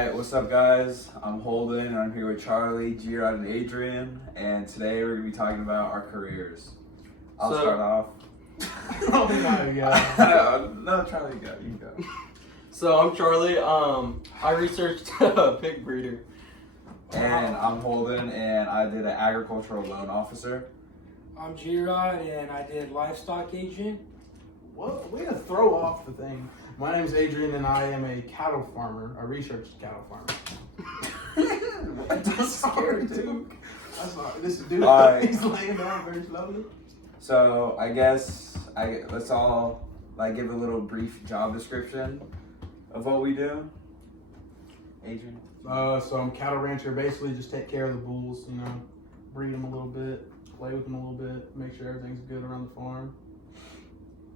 Alright, what's up guys? I'm Holden and I'm here with Charlie, Grod, and Adrian, and today we're going to be talking about our careers. I'll start off. Oh my god. No, Charlie, you can go. So I'm Charlie. I researched a pig breeder. And I'm Holden and I did an agricultural loan officer. I'm Grod and I did livestock agent. What? Way to throw off the thing. My name is Adrian and I am a cattle farmer, a research cattle farmer. That's scary, dude. That's not, this dude, he's laying down very slowly. So I guess let's all give a little brief job description of what we do. Adrian? So I'm a cattle rancher, basically just take care of the bulls, you know, breed them a little bit, play with them a little bit, make sure everything's good around the farm.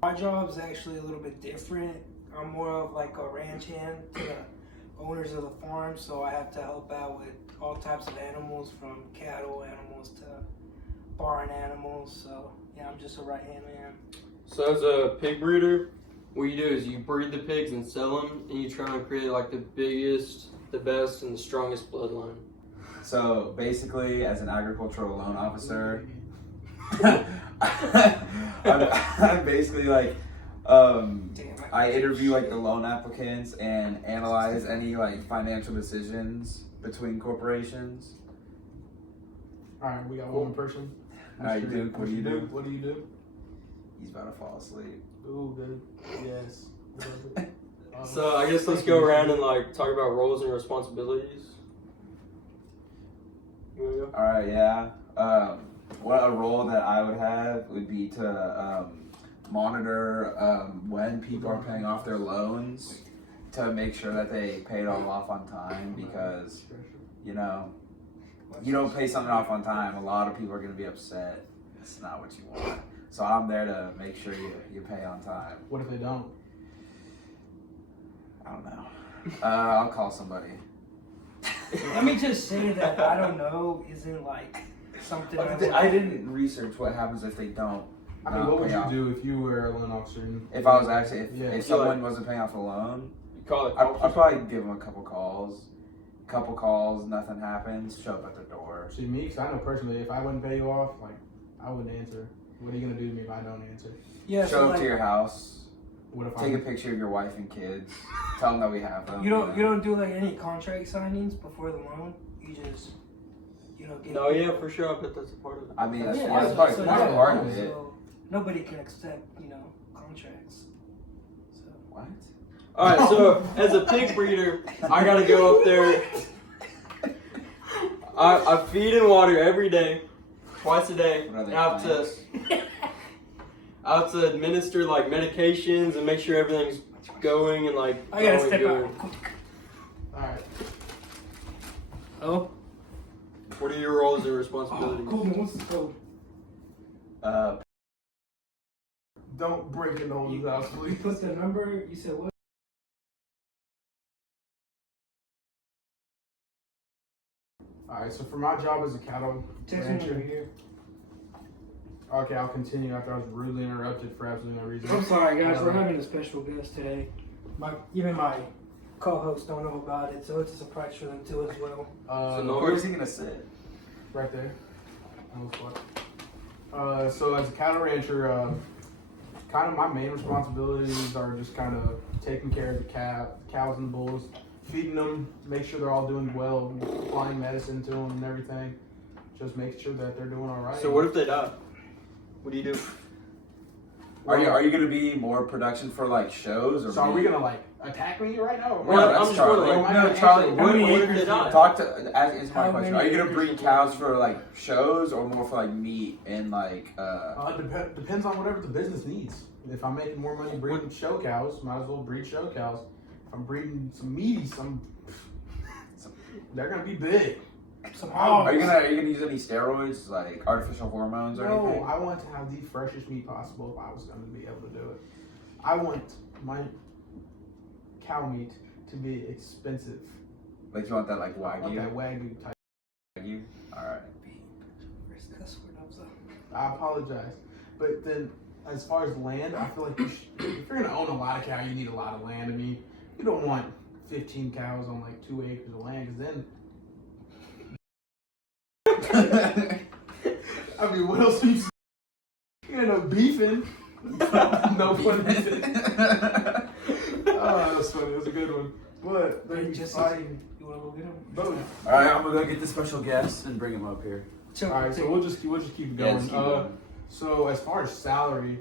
My job is actually a little bit different. I'm more of like a ranch hand to the owners of the farm, so I have to help out with all types of animals, from cattle animals to barn animals. So yeah, I'm just a right hand man. So as a pig breeder, what you do is you breed the pigs and sell them, and you try and create like the biggest, the best, and the strongest bloodline. So basically, as an agricultural loan officer, I'm basically like, I interview like the loan applicants and analyze any like financial decisions between corporations. All right, we got one more person. Alright, Duke, what do you do? What do you do? He's about to fall asleep. Ooh, good. Yes. So I guess let's go around and like talk about roles and responsibilities. You wanna go? Alright, yeah. What a role that I would have would be to monitor when people are paying off their loans to make sure that they pay it all off on time, because, you know, you don't pay something off on time, a lot of people are going to be upset. It's not what you want. So I'm there to make sure you pay on time. What if they don't? I don't know. I'll call somebody. Let me just say that I don't know isn't like something I didn't research what happens if they don't. I mean, what would you do if you were a loan officer? If I was actually, if So, someone wasn't paying off a loan, You call it. I'd probably give them a couple calls, nothing happens, show up at the door. See, me, because I know personally, if I wouldn't pay you off, like, I wouldn't answer. What are you going to do to me if I don't answer? Yeah, Show up to your house, What if take a picture of your wife and kids, tell them that we have them. You don't do like any contract signings before the loan. You just get. No, yeah, for sure. I bet that's a part of it. I mean, that's, Yeah, that's probably so part of it. So nobody can accept contracts. So. What? All right. So as a pig breeder, I gotta go up there. I feed and water every day, twice a day. What are they, I have to administer like medications and make sure everything's going and like. I gotta going step good. out. Alright. Oh. What are your roles and responsibilities? Cool. What's the code? Don't break into Holden's house, please. What's the number? You said what? Alright, so for my job as a cattle Text me over rancher. here. Okay, I'll continue after I was rudely interrupted for absolutely no reason. I'm sorry, guys. We're having a special guest today. Even my co-hosts don't know about it, so it's a surprise for them too as well. Where's he gonna sit? Right there. On the spot. So as a cattle rancher, kind of my main responsibilities are just kind of taking care of the cows and the bulls, feeding them, make sure they're all doing well, applying medicine to them and everything. Just make sure that they're doing all right. So what if they die? What do you do? Are you gonna be more production for like shows or? So are we gonna like attack me right now? No, I'm that's just Charlie. wondering, No, Charlie. What What if they die? talk to? Answer my How question. many Are you gonna acres breed do you cows have? for like shows or more for like meat and like? Depends on whatever the business needs. If I'm making more money breeding show cows, might as well breed show cows. If I'm breeding some meaty, they're gonna be big. Are you gonna use any steroids, like artificial hormones or No, anything? I want to have the freshest meat possible if I was gonna be able to do it. I want my cow meat to be expensive. Like you want that like I want wagyu? that wagyu type. Wagyu? All right. Where's the cuss word? I was like, I apologize, but then as far as land, I feel like if you're gonna own a lot of cow, you need a lot of land. I mean, you don't want 15 cows on like 2 acres of land. Cause then, I mean, what else are you end up beefing? No pun intended. Oh, that was funny. That was a good one. But Hey, then Jessie, you wanna go get him? both. All right, I'm gonna go get the special guest and bring him up here. All right, so we'll just keep Yeah, going. let's keep going. So as far as salary,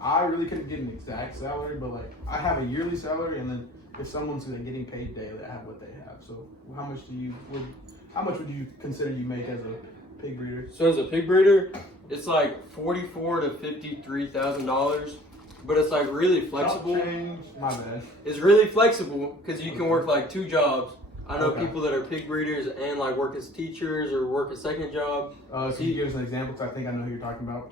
I really couldn't get an exact salary, but like I have a yearly salary, and then if someone's getting paid daily, I have what they have. So how much would you consider you make as a pig breeder? So as a pig breeder, it's like $44,000 to $53,000, but it's like really flexible. Chop change, my bad. It's really flexible because you can work like 2 jobs. I know Okay. people that are pig breeders and like work as teachers or work a second job. So you give us an example, because I think I know who you're talking about.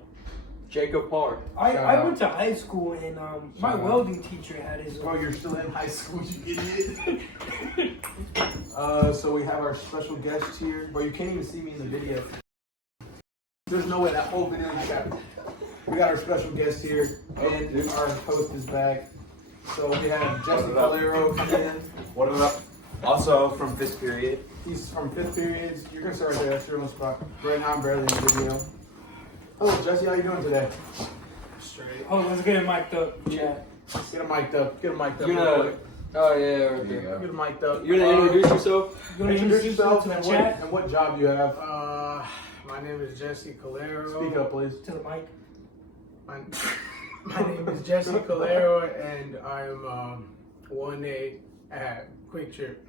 Jacob Park. I went to high school and my Shout out. welding teacher had his. Oh, you're still in high school, you idiot. So we have our special guest here, but you can't even see me in the video. There's no way that whole video you got. We got our special guest here, and our host is back. So we have Jessie Calero coming in. What about also from 5th period? He's from 5th period. You're gonna start right there. That's your own spot. Right now I'm barely in the video. Hello, Jessie. How you doing today? Straight. Oh, let's get it mic'd up. Yeah. Get him mic'd up. Get him mic'd up. You're real gonna, quick. oh yeah, right There you there. go. Get him mic'd up. You're gonna introduce yourself? You wanna Introduce yourself to the and chat? what job you have. My name is Jessie Calero. Speak up, please. To the mic. My name is Jessie Calero, and I'm 1A at Quick Trip.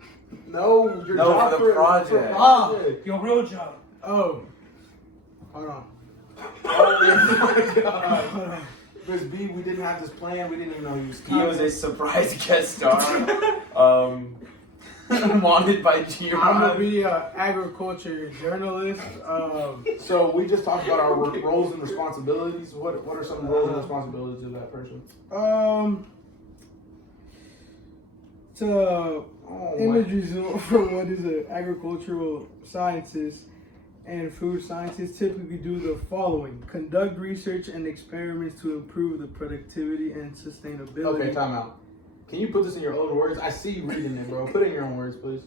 No, your No, job for the project. for project. Your real job. Oh, hold on. Oh my god. Miss B, we didn't have this plan. We didn't even know he was He coming. was a surprise guest star. Wanted by I'm gonna Grod. be an agriculture journalist. So we just talked about our roles and responsibilities. What are some roles and responsibilities of that person? To Oh my. images for what is an agricultural scientist and food scientists typically do the following: conduct research and experiments to improve the productivity and sustainability. Okay, time out. Can you put this in your own words? I see you reading it, bro. Put it in your own words, please.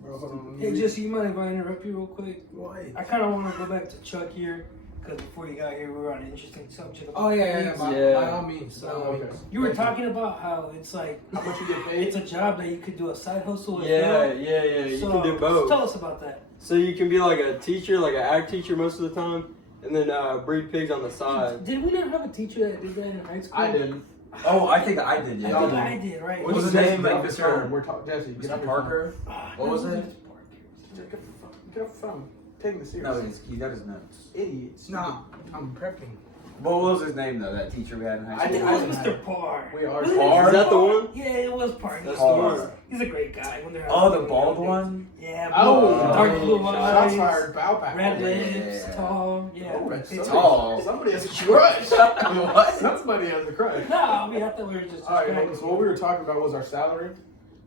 Bro, hold on. Hey, Jesse, you mind if I interrupt you real quick? Why? I kind of want to go back to Chuck here, because before you got here, we were on an interesting subject. Oh yeah, pigs. by all means. By all Okay. means. You were talking about how it's like, How much you get paid? it's a job that you could do a side hustle as Yeah, well. yeah. You So, can do both. Tell us about that. So you can be like a teacher, like an ag teacher most of the time, and then breed pigs on the side. Did we not have a teacher that did that in high school? I didn't. Oh, I think I did. I Yeah. think I did, right? What was his Jesse, name? get Like off your Mr. phone. We're talking. Jesse, get Mr. off your Parker? What was it? phone. Get off your phone. Taking this No, serious. he got his notes. Idiots. No, I'm prepping. What was his name though? That teacher we had in high I school. It didn't- was Mr. Parr. We are Parr? Is that the one? Yeah, it was Parr. That's He the was- one. He's a great guy. When they're Oh, the bald one? Yeah, Oh, blue, dark blue shots eyes, fired. Bow back. red Yeah. lips, tall. Yeah. Oh, that's It's- so tall. Somebody has a crush. What? Somebody has a crush. No, I mean, I thought we were just. All right. So what we were talking about was our salary.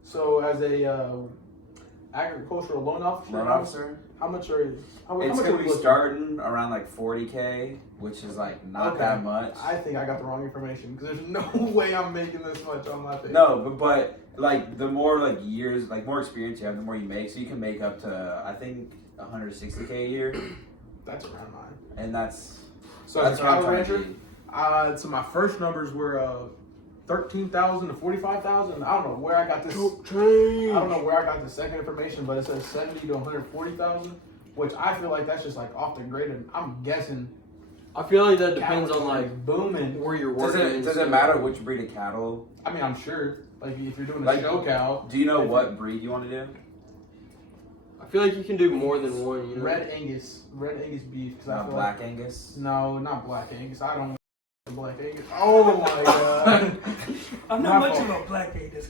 So as a agricultural loan officer, Loan officer? how much are you? How It's much gonna are we be looking? starting around like 40K, which is like not Okay. that much. I think I got the wrong information because there's no way I'm making this much on my pay. No, but like the more like years, like more experience you have, the more you make. So you can make up to I think 160K a year, That's around mine. and that's So as that's a what I'm cattle trying to rancher, be. so my first numbers were 13,000 to 45,000. I don't know where I got this. I don't know where I got the second information, but it says 70 to 140,000, which I feel like that's just like off the grid. And I'm guessing I feel like that depends on cattle like is booming. where you're Does working. it and does it stuff. matter which breed of cattle? I mean, I'm sure. Like if you're doing a Like, show cow, Do you know what breed you want to do? I feel like you can do more than one. You know? red Angus beef. Cause I Not feel Black Angus. Like, no, not black Angus. I don't. Black Angus. Oh my god. I'm My not much fault. of a black gay this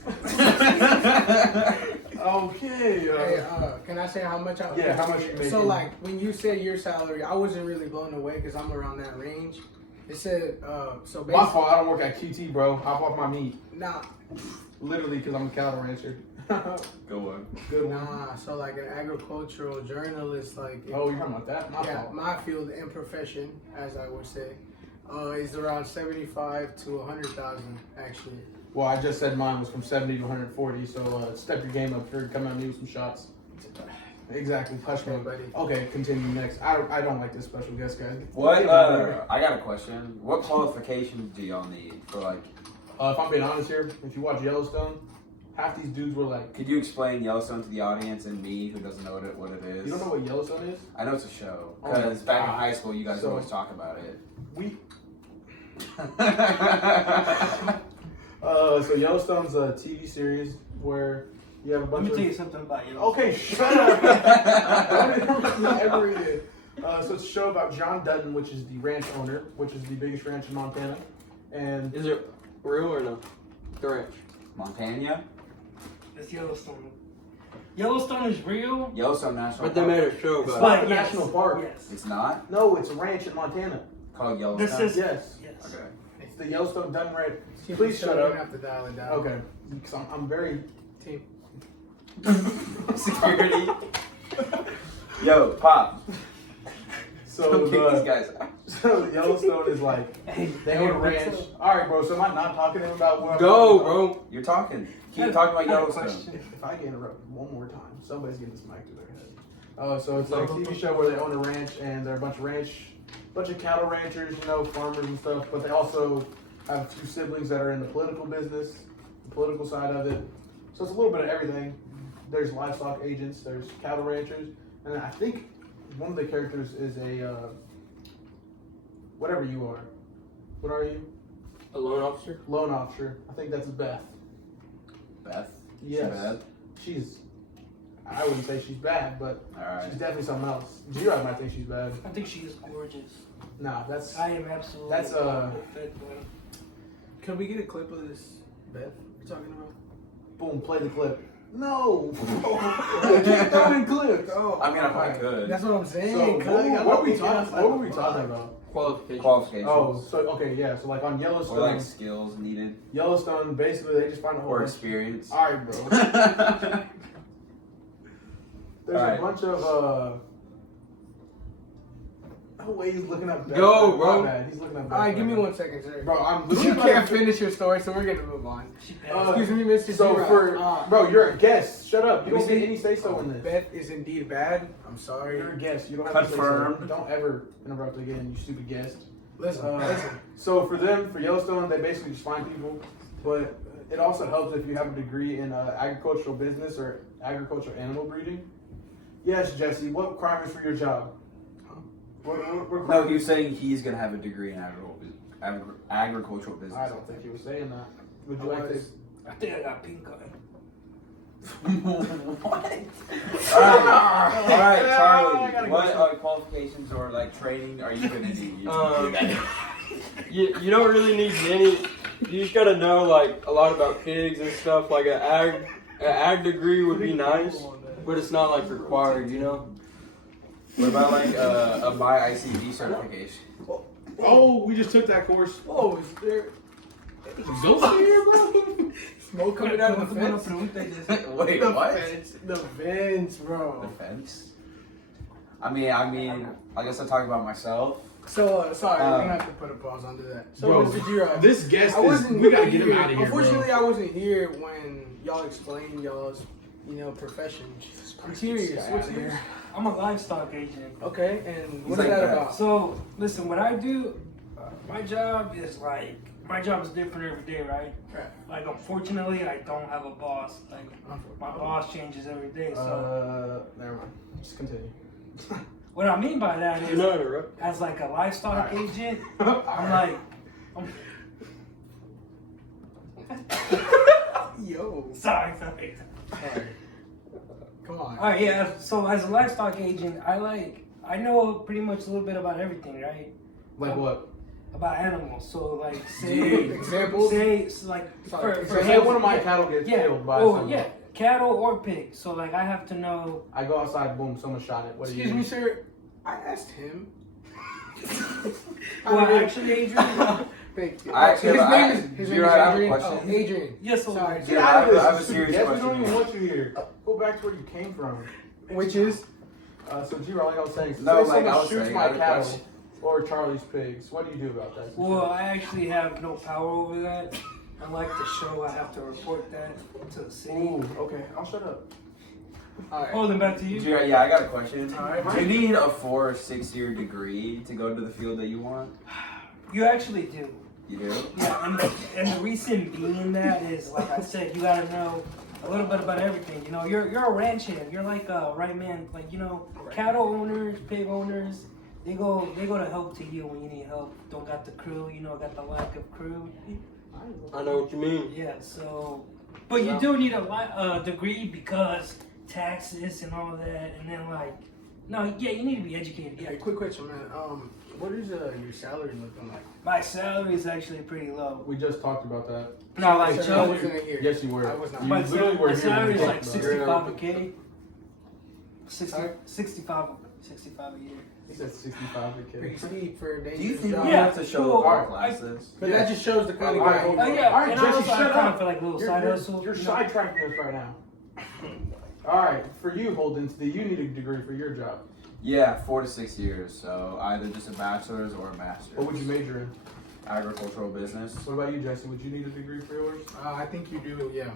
Okay. Hey, can I say how much I? Yeah, how much you making? So like when you said your salary, I wasn't really blown away because I'm around that range. It said so My basically. fault. I don't work at QT, bro. Hop off my meat. Nah, Literally, because I'm a cattle rancher. Go on. Good one. nah. So like an agricultural journalist, like Oh, you're talking about that? My yeah, fault. my field and profession, as I would say, is around 75 to 100,000 actually. Well, I just said mine was from 70 to 140, so step your game up here. Come out and use some shots. Exactly, hush me, buddy. Okay, continue next. I don't like this special guest, guys. What? I got a question. What qualifications do y'all need for like? If I'm being honest here, if you watch Yellowstone, half these dudes were like, Could you explain Yellowstone to the audience and me, who doesn't know what it is? you don't know what Yellowstone is? I know it's a show Oh my because back in God. high school, you guys So- always talk about it. We. So Yellowstone's a TV series where you have a Let bunch me of. tell you something about you. Okay, shut up. Ever read it. So it's a show about John Dutton, which is the ranch owner, which is the biggest ranch in Montana. And Is it real or no? The ranch. Montana? It's Yellowstone. Yellowstone is real. Yellowstone National But they Park. made a show It's about not it. a national park. Yes. It's not No, it's a ranch in Montana. called This Yellowstone. is Yes. yes. Okay. It's the Yellowstone Dutton Ranch. Keep Please it shut short, you up. don't have to dial it down. Okay. Because I'm very. Team. Security. Yo, Pop. So Don't kick these the, guys out. so Yellowstone is like they own a ranch. All right, bro. So am I not talking about what? Go, bro. You're talking. Keep talking about I have a Yellowstone. question. If I get interrupted one more time, somebody's getting this mic to their head. So it's like a TV show where they own a ranch and they're a bunch of cattle ranchers, farmers and stuff. But they also have two siblings that are in the political business, the political side of it. So it's a little bit of everything. There's livestock agents, there's cattle ranchers, and I think one of the characters is a whatever you are. What are you? A loan officer? Loan officer. I think that's Beth. Beth. Yes. Beth. She's. I wouldn't say she's bad, but All right. she's definitely something else. G-Rod might think she's bad. I think she is gorgeous. Nah, that's. I am absolutely. That's, Can we get a clip of this Beth you're talking about? Boom, play the clip. No! Keep throwing clips! Oh, I mean, I could. That's what I'm saying. So, cuz, what were we y'all talking, what were we talking about? Qualifications. Qualifications. Oh, so, okay, yeah, so like on Yellowstone, Or like skills needed. Yellowstone, basically they just find a whole Or bunch. experience. Alright, bro. There's Alright. a bunch of, oh wait, he's looking up Beth. Go, bro. My bad, he's looking up Beth. Alright, give me right 1 second, sir. now. Bro, I'm You literally can't finish your story, so we're gonna move on. She Excuse me, Mr. So G-Rod. for bro, you're a guest. Shut up. You Let don't me get see. any say so in this. Beth is indeed bad. I'm sorry. You're a guest. You don't have to say so. Confirmed. Don't ever interrupt again, you stupid guest. Listen, listen. So for them, for Yellowstone, they basically just find people, but it also helps if you have a degree in agricultural business or agricultural animal breeding. Yes, Jesse. What requirements for your job? What No, requirements? he was saying he's gonna have a degree in agricultural business. I don't think he was saying that. Would you like this? I think I got pink eye. What? Alright, Charlie. What qualifications or like training are you gonna need? You don't really need any. You just gotta know like a lot about pigs and stuff. Like an ag degree would be nice, but it's not like required. What about like a by ICB certification? Oh, we just took that course. Oh, is there Ghost here, bro? smoke coming out of the fence? Wait, The what? Fence, the vents, bro. The fence? I mean, I guess I'll talk about myself. So, sorry, we're gonna have to put a pause onto that. So, Bro, Mr. G-Rod, this guest I wasn't we gotta get him here. out of here, Unfortunately, bro. I wasn't here when y'all explained y'all's, profession. I'm serious. What's yours? I'm a livestock agent. Okay, and what He's is like that that. about? So listen, what I do, my job is different every day, right? Right. Like unfortunately, I don't have a boss. Like my boss changes every day. So Never mind. Just continue. what I mean by that You're is, not interrupt. as like a livestock Alright. agent, I'm Yo. sorry. Sorry. Come on. All right, yeah. So as a livestock agent, I know pretty much a little bit about everything, right? Like what? About animals. So like Examples? say like Sorry, for Say one of my cattle gets yeah. killed by Oh someone. yeah, cattle or pigs. So like I have to know. I go outside, boom, someone shot it. What do you Excuse do? me, sir. I asked him. Well, actually, Adrian. Thank you. I actually his have- name I- is his name G-Rod, I is have a Adrian. question. Oh, Adrian. Yes, so Sorry. Get out of this. I have a you serious stupid guest. question. We don't even want you here. Go back to where you came from. Which is So, G-Rod, like I was saying, so No, say like I someone was shoots saying, I my have a cattle question. or Charlie's pigs. What do you do about that? Well, I actually have no power over that. unlike the show, I have to report that to the city. Ooh, okay. I'll shut up. All right. Holden, back to you. Yeah, I got a question. Alright. Do you need a 4 or 6 year degree to go to the field that you want? You actually do. You do? Yeah, and the reason being that is, like I said, you gotta know a little bit about everything. You know, you're a ranch hand. You're like a right man. Like, you know, cattle owners, pig owners, they go to help to you when you need help. Don't got the crew, you know, got the lack of crew. I know what you mean. Yeah, so, but you do need a degree because taxes and all that, and then like, no, yeah, you need to be educated. Hey, Yeah, quick question, man. What is your salary looking like? my salary is actually pretty low. We just talked about that. No, like I so, wasn't here. Yes, you were. I was not. You my literally were here salary when is we like talked about it. 65K. 60, Sorry? 65 a year. He said 65 Pretty kid. steep for a dangerous Do you think job. we Yeah, have to show cool. our classes? But that just shows the kind of Alright, guy. hold Oh on. yeah, Alright, and Jesse, also I shut kind up. of feel like a little side hustle. You're you know? sidetracking us right now. Alright, for you, Holden, do you need a degree for your job? Yeah, 4 to 6 years. So either just a bachelor's or a master's. What would you major in? Agricultural business. What about you, Jesse? Would you need a degree for yours? I think you do, yeah.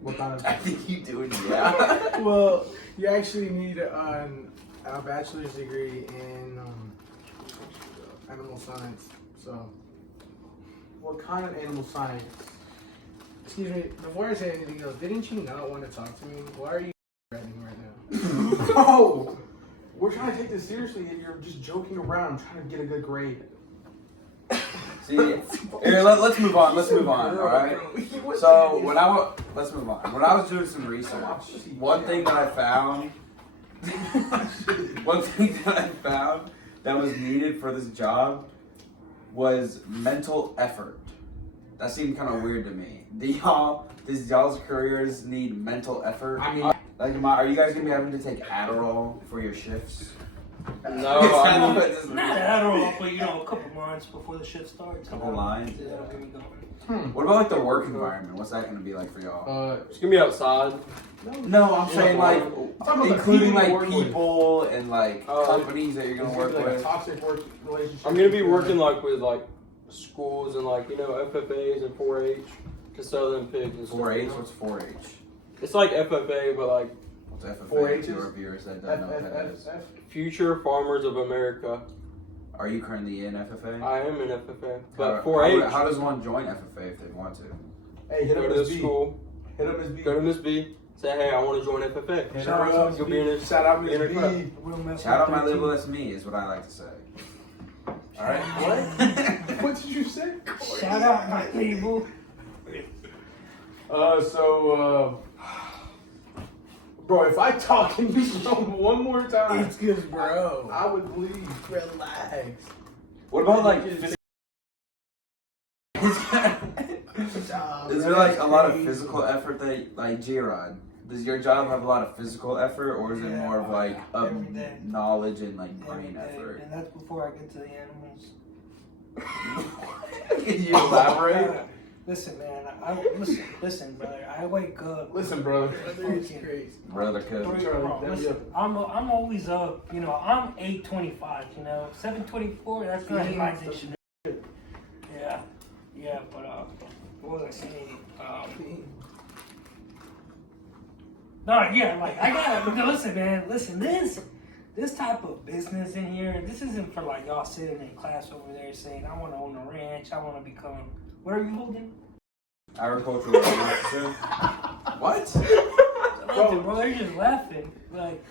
What kind I of? think you do it, yeah. Well, you actually need a bachelor's degree in animal science. So, What kind of animal science? excuse me, before I say anything else, didn't you not want to talk to me? Why are you threatening right now? No! We're trying to take this seriously and you're just joking around trying to get a good grade. See, here, let's move on. Let's move on. All right. So let's move on. When I was doing some research, one thing that I found that was needed for this job was mental effort. That seemed kind of weird to me. Does y'all's careers need mental effort? I mean, Like, are you guys gonna be having to take Adderall for your shifts? No, I mean, Not Adderall, but you know, a couple lines before the shift starts. Couple lines? Yeah, that'll get me going. What about like the work environment? What's that gonna be like for y'all? it's gonna be outside. No, I'm saying like talking about the including people you like work with. people and like companies that you're It's gonna work like a with. toxic work relationship. I'm gonna be working like with like schools and like FFAs and 4-H to sell them pigs and stuff. 4-H. What's 4-H? It's like FFA, but like What's FFA 4-H to our viewers that don't know what that is? Future Farmers of America. Are you currently in FFA? I am in FFA, but How 4-H. how does one join FFA if they want to? Hey, hit Go up to Miss the B. school. Hit up Miss B. Go to Miss B. Say, hey, I want to join FFA. Hit Shout her out up. to You'll be in it. Shout out Miss in a club. B. Real mess Shout out my 13. little that's me is what I like to say. All right. What? What did you say? Shout out my label. Bro, if I talk in this room one more time, It's good, bro. I would leave. Relax. What about like? Is there like a lot of physical effort that like G-Rod? Does your job have a lot of physical effort, or is it Yeah, more of like a every day. knowledge and like Every brain day. effort? And that's before I get to the animals. Can you elaborate? Listen, man. Listen, brother. I wake up. Listen, brother. Brother is crazy. Brother, could. Bro, listen, I'm always up. You know, I'm 8:25. You know, 7:24. That's not in my dictionary. Yeah. But what was I saying? No, yeah. Like I gotta listen, man. Listen, this type of business in here. This isn't for like y'all sitting in class over there saying I want to own a ranch. I want to become. What are you holding? Agricultural officer. What? Nothing, bro. They're just laughing. Like,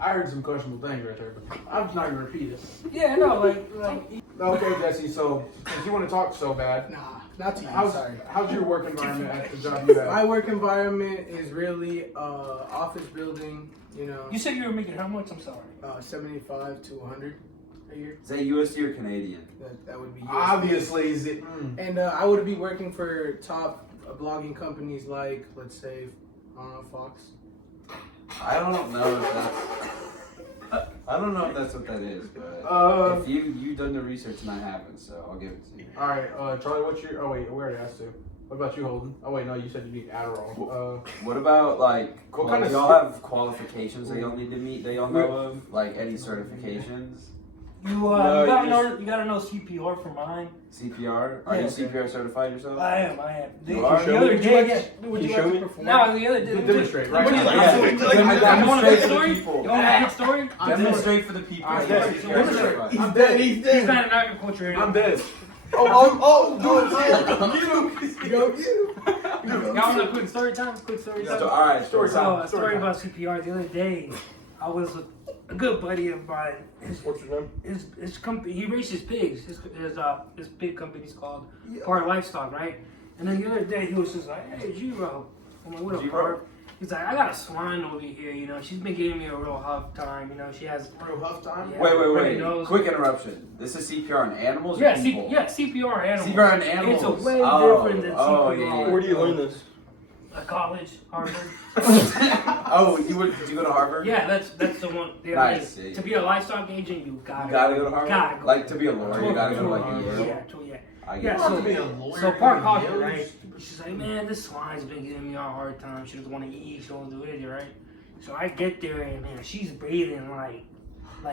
I heard some questionable things right there, but I'm just not gonna repeat it. yeah, no, like. Okay, Jesse. So, if you want to talk so bad, Nah, not to you. how's Sorry. your work environment at the job you have? My work environment is really office building. You know, You said you were making how much? I'm sorry. 75 to 100 a year. Is that USD or Canadian? That would be USD. Obviously, is it? And I would be working for top blogging companies like, let's say, I don't know, Fox. I don't know if that's. I don't know if that's what that is, but if you done the research and I haven't, so I'll give it to you. All right, Charlie. What's your? Oh wait, we already asked you. What about you, Holden? Oh wait, no, you said you need Adderall. What about like? What kind of y'all have qualifications that y'all need to meet that y'all know of? Like any certifications? You gotta know CPR for mine. CPR? Are you Yeah. CPR certified yourself? I am. You are? The other day, yeah. Would you you show like me? to perform? No, the other day. Demonstrate, right? What do you Yeah. like? You want a good Demonstrate for the story? people. You want a good story? Demonstrate for the people. Alright, that Jessie, you're CPR demonstrate. certified. He's dead. He's He's dead. not an agriculture anymore. I'm dead. Y'all want a quick story time? Quick story time. Alright, Story story time. time. A story about CPR. The other day, I was with a good buddy of mine. What's your name? His company, he raises pigs. His pig company's called Part Livestock, right? And then the other day, he was just like, "Hey, G-Ro." I'm like, "What up, G-Ro? Park?" He's like, "I got a swine over here. You know, she's been giving me a real tough time. You know, she has." Real huff time. Yeah. Wait. Everybody knows. Quick interruption. This is CPR on animals or Yeah, people? CPR animals. CPR on animals. It's a way Oh, different than oh, CPR. yeah. Where do you learn this? College, Harvard. Oh, did you go to Harvard? Yeah, that's the one. Yeah, Nice. To be a livestock agent, you gotta go to Harvard? Gotta go. Like to be a lawyer, you gotta go to like a Yale? Yeah. I Yeah, get so, it. so Park Hawker, right? She's like, "Man, this swine's been giving me a hard time. She doesn't want to eat. She don't do it, right?" So I get there and man, she's breathing like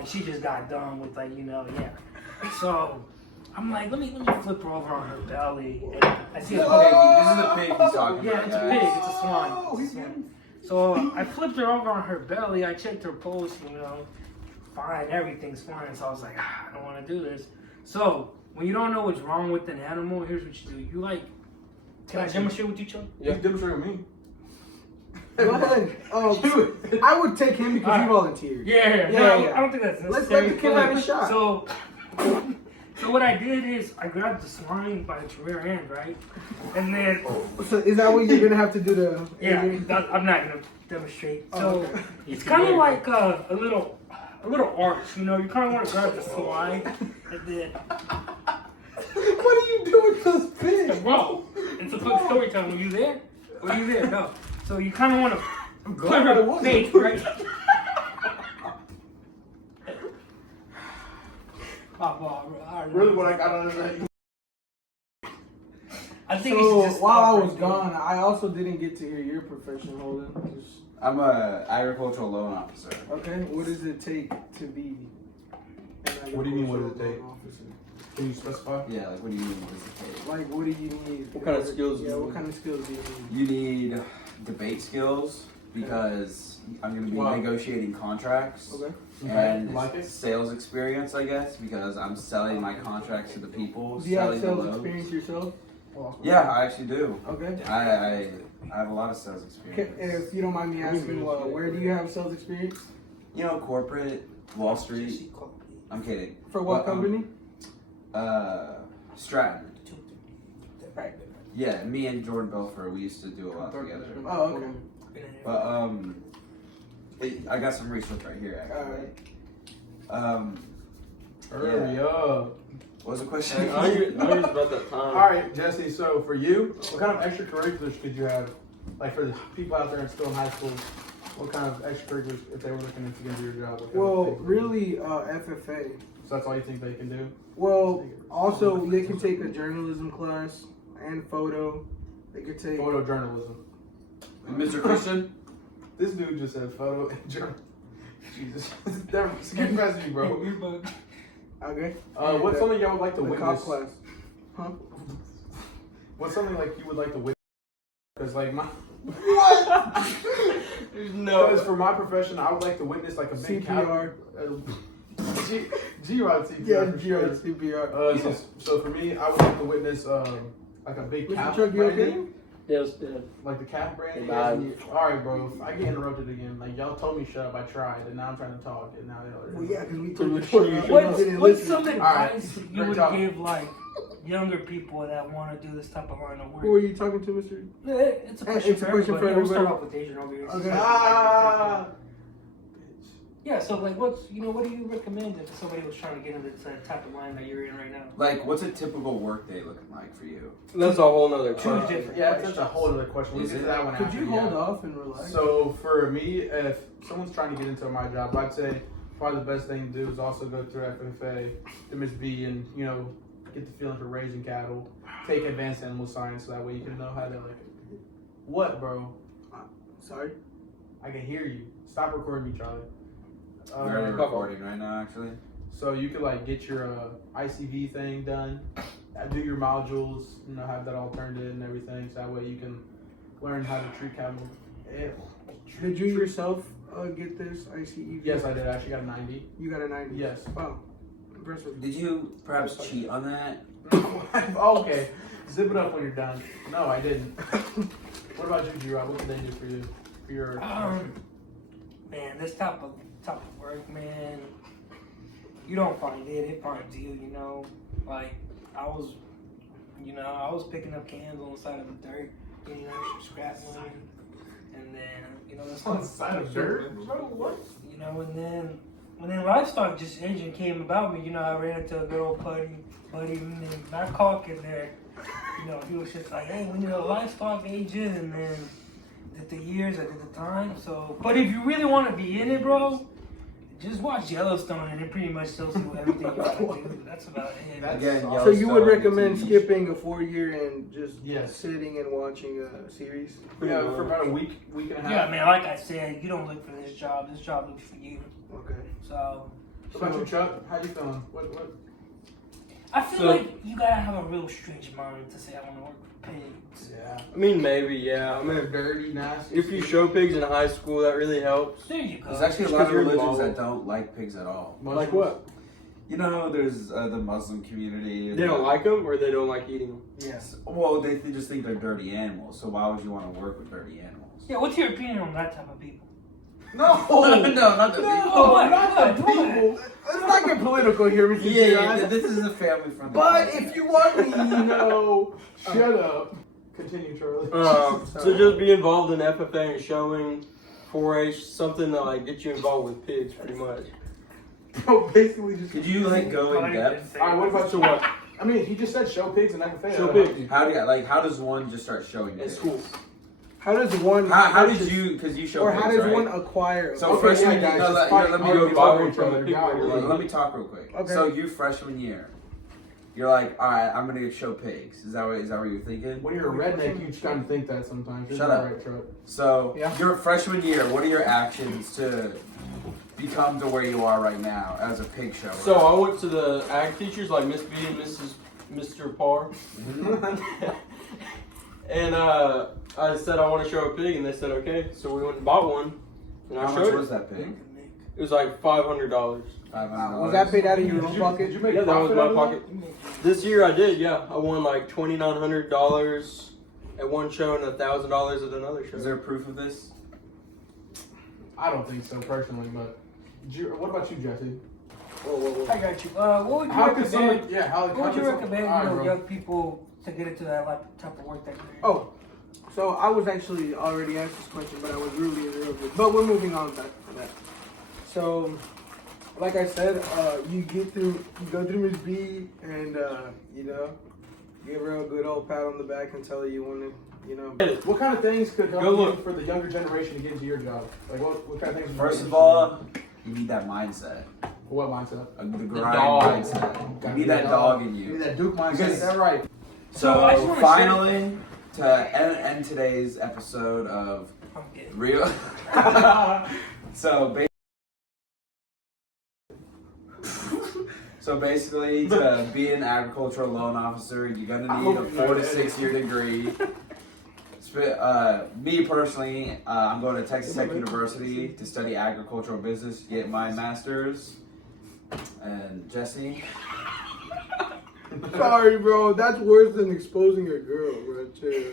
she just got done with yeah. So I'm like, let me flip her over on her belly. And I see a This is a pig he's talking Yeah, about. it's a guys. pig. It's a swine. It's a swine. So I flipped her over on her belly. I checked her pulse, fine, everything's fine. So I was like, I don't want to do this. So when you don't know what's wrong with an animal, here's what you do. Can I demonstrate with you, Chuck? You demonstrate with me. Go ahead. I would take him because he volunteered. Yeah. I don't think that's Let's necessary. let the kid have a shot. So what I did is I grabbed the swine by its rear end, right? And then So is that what you're gonna have to do to? yeah, I'm not gonna demonstrate. So Okay. it's kind of like a little arch, You kind of want to grab the swine and then. What are you doing with those pigs? Bro, it's a quick story time. Were you there? No. So you kind of want to put glad I her wasn't. face right. Really, what I got out of that? I think you should So just while I stop was right gone, I also didn't get to hear your profession, Holden. Just, I'm a agricultural loan officer. okay, what does it take to be? What do you mean, what does it an take? officer? Can you specify? Yeah, like what do you mean? What does it take? Like, what do you need? What kind of skills do Yeah, you what need? kind of skills do you need? You need debate skills because I'm going to be Wow. negotiating contracts. Okay. And Like it? sales experience, I guess, because I'm selling my contracts to the people. Do you have selling the sales loans. experience yourself? Yeah, I actually do. Okay. I have a lot of sales Okay, experience. if you don't mind me asking, where do you have sales experience? Corporate, Wall Street. I'm kidding. For what company? Stratton. Right. Yeah, me and Jordan Belfer, we used to do a lot together. Oh, okay. But I got some research right here actually. Hurry up. What was the question? I know you're about that time. All right, Jesse. So for you, what kind of extracurriculars could you have? Like for the people out there still in high school, what kind of extracurriculars, if they were looking into getting your job? what kind of Well, things? really, FFA. So that's all you think they can do? Well, also they can take a journalism class and photo. They could take. Photojournalism. Mr. Christian? This dude just said photo and journal. Jesus. Skip past me, bro. Okay. What's something y'all would like to the witness? cop class? Huh? What's something like you would like to witness? Because like my No. because for my profession, I would like to witness like a big CPR. G-Rod CPR. Yeah, for sure. CPR. So for me, I would like to witness like a big Mr. calf Chuck, you okay? branding. Yes. Like the calf branding. Bye. Alright, bro. I get interrupted again. Like y'all told me shut up. I tried, and now I'm trying to talk, and now they're Well, yeah, because we Pretty told you much to shut you up. should You didn't What's listen. some Alright, advice you great would talk. give younger people that want to do this type of line of work? Who are you talking to, Mr.? Yeah, it's a question, It's a for, question everybody. for We'll start everybody. off with Adrian over here. Okay. Ah. Yeah, so like, what do you recommend if somebody was trying to get into the type of line that you're in right now? Like, what's a typical work day looking like for you? That's a whole nother Two question. different Yeah, questions. that's a whole other question. We'll Is get to it? that one Could after, you yeah. hold off and relax? So for me, if someone's trying to get into my job, I'd say probably the best thing to do is also go through FFA, MSB, and get the feeling for raising cattle. Take advanced animal science, so that way you can know how to like. What, bro? Sorry. I can hear you. Stop recording me, Charlie. We're recording right now, actually. So you could like get your ICV thing done, do your modules, have that all turned in and everything. So that way you can learn how to treat cattle. Did you yourself get this ICE? Yes, I did. I actually got a 90. You got a 90? Yes. Wow. Impressive. Did you perhaps cheat on that? Okay. Zip it up when you're done. No, I didn't. What about you, G-Rod? What can they do for you? For your Man, this type of work, man, you don't find it. It finds you. Like I was picking up cans on the side of the dirt, getting extra scrap money, and then that's on the side of dirt? Bro, what? And then livestock engine came about me. I ran into a good old buddy named Matt Calk in there. He was just like, hey, we need a livestock agent, and then did the years, I did the time. So, but if you really want to be in it, bro, just watch Yellowstone, and it pretty much tells you everything you got to do. That's about it. Again, So you would Yellowstone, recommend TV. skipping a 4-year and just Yes. sitting and watching a series? Yeah, for about a week and a half. Yeah, man, like I said, you don't look for this job. This job looks for you. Okay. So, What about you, Chuck? How you feeling? What? I feel like you gotta have a real strange mind to say I want to work with pigs. Yeah. I mean, maybe, yeah. I mean, Dirty, nasty. if you show pigs in high school, that really helps. There you go. There's actually a Just lot 'cause of you're religions involved. that don't like pigs at all. Like what? There's the Muslim community. They don't like them, or they don't like eating them? Yes. Well, they just think they're dirty animals. So why would you want to work with dirty animals? Yeah, what's your opinion on that type of people? No, no, not the no, what? not the What? people. Let's not get political here, Mr. Yeah, G-Rod. this is a family friendly. But if you want me, shut up. Continue, Charlie. So just be involved in FFA and showing 4-H, something to like get you involved with pigs, pretty much. Bro, basically just. Could you go in depth? All right, what about your what? I mean, he just said show pigs and FFA. Show pigs. How does one just start showing At pigs? school. How does one? How did you? Because you show Or pigs, how does right? one acquire? So Okay, freshman yeah, year, guys, just let me go buy with one from the pig breeder. Let me talk real quick. Okay. So you freshman year, you're like, all right, I'm gonna show pigs. Is that what you're thinking? When you're a redneck, you kind of think that sometimes. Shut Isn't up. that right, Chuck? So Yeah. your freshman year, what are your actions to become to where you are right now as a pig shower? So I went to the ag teachers like Miss B and Mr. Parr, and I said I want to show a pig, and they said okay. So we went and bought one, and I How much showed was it. that pig? It was like $500. Was that paid out of your own Did pocket? you make Yeah, that was profit my out of pocket. This year I did, yeah. I won like $2,900 at one show and $1,000 at another show. Is there proof of this? I don't think so personally, but what about you, Jesse? I got you. What would you How could recommend? someone? Yeah, how? What would you recommend, All right, bro. young people to get into that type of work that you're in? Oh, so I was actually already asked this question, but I was rudely interrupted. But we're moving on back to that. So, like I said, you go through Miss B, and give her a good old pat on the back and tell her you want to, What kind of things could help Go you look. for the younger generation to get into your job? Like what kind of things? would you First be of interested all, you need that mindset. What mindset? The grind dog. mindset. You need that dog in You you. need that Duke mindset. Because- Is that right? So I just So wanna finally, to end today's episode of I'm kidding. Real. So basically, to be an agricultural loan officer, you're gonna need a 4 to 6 year degree. Me personally, I'm going to Texas Tech University to study agricultural business, get my master's. And Jessie, Sorry, bro. That's worse than exposing a girl, bro. Chill.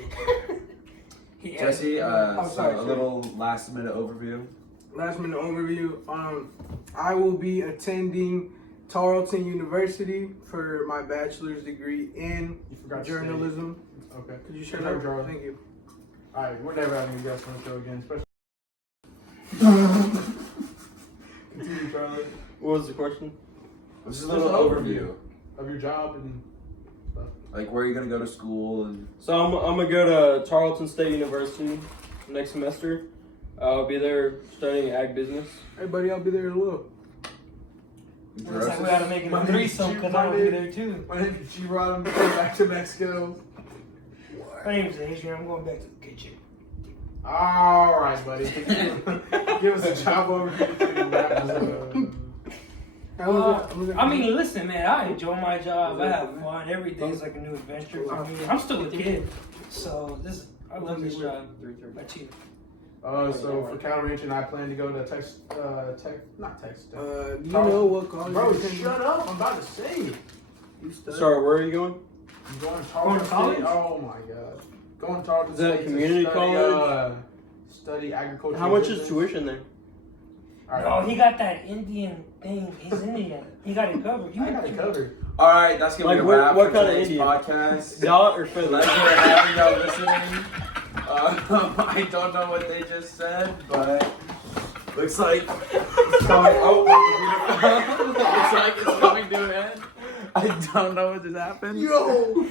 Yeah. Jessie, I'm sorry, so a sir. little last minute overview. Last minute overview. I will be attending Tarleton University for my bachelor's degree in You forgot to journalism. say. Okay. Could you shut Sorry, up? Charlie. Thank you. All right, we're never having a guest on the show again, especially. Continue, Charlie. What was the question? Just a Just little an overview. Of your job and stuff. Like where you're gonna go to school and So I'm gonna go to Tarleton State University next semester. I'll be there studying ag business. Hey, buddy, I'll be there as well. Looks like we gotta make it My a name is threesome G- because my I'm gonna be name- there too. My name is G-Rod. I'm going back to Mexico. My name is Adrian. I'm going back to the kitchen. All right, buddy. Give us a job overview. I mean, listen, man, I enjoy my job. I have fun. Every day's like a new adventure for me. I'm still a kid, so I love this job. I cheat. So for counter ranching, I plan to go to Do you know what college? Bro, you can- shut up! I'm about to say. You study? Sorry, where are you going? I'm going to Going to college? Oh my god. Going to Tarleton Is that State to community study, college? Study agriculture. How much is business. tuition there? No, he got that Indian thing. He's Indian. He got it covered. You I got it covered. All right, that's gonna Like, be a what- wrap what for kind of today's Indian? podcast. Dot or feather? Pleasure having y'all listening. I don't know what they just said, but looks like it's coming. Oh, looks like it's coming to an end. I don't know what just happened. Yo!